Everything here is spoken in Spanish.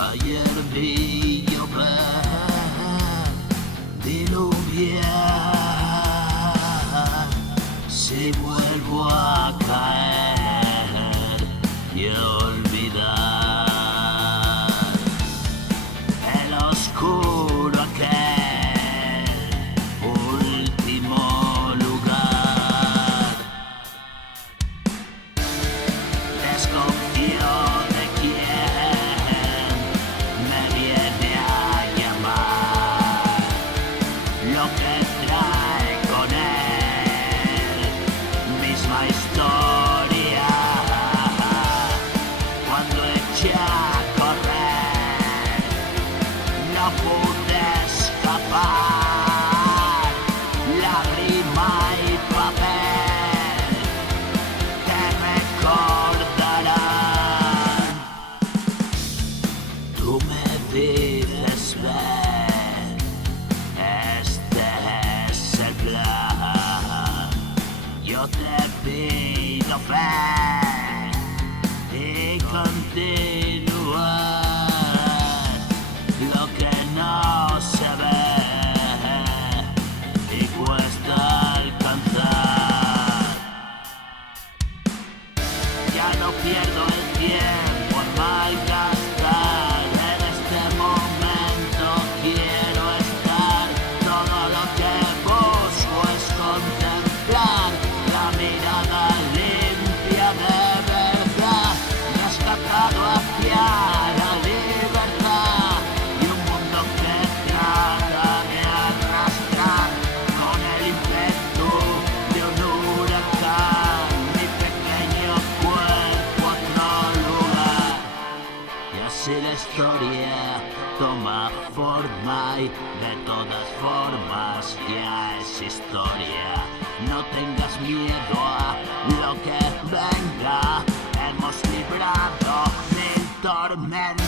Ayer vi llover, diluviar. Si vuelvo a caer y olvidar el oscuro aquel último lugar, desconfío de quien me viene a llamar, lo que trae con él misma historia. Cuando eché a correr no pude escapar, lágrima y papel te recordarán. Tú me dices ven, este es el plan. Yo te pido fe y continuar. Lo que no se ve y cuesta alcanzar. Ya no pierdo el tiempo en malgastar. En este momento quiero estar. Todo lo que busco es contemplar la mirada limpia de verdad, rescatado hacia la libertad y un mundo que trata de arrastrar con el ímpetu de un huracán mi pequeño cuerpo a otro lugar. Y así la historia toma forma y de todas formas ya es historia. No tengas miedo a lo que venga, hemos librado mil tormentas.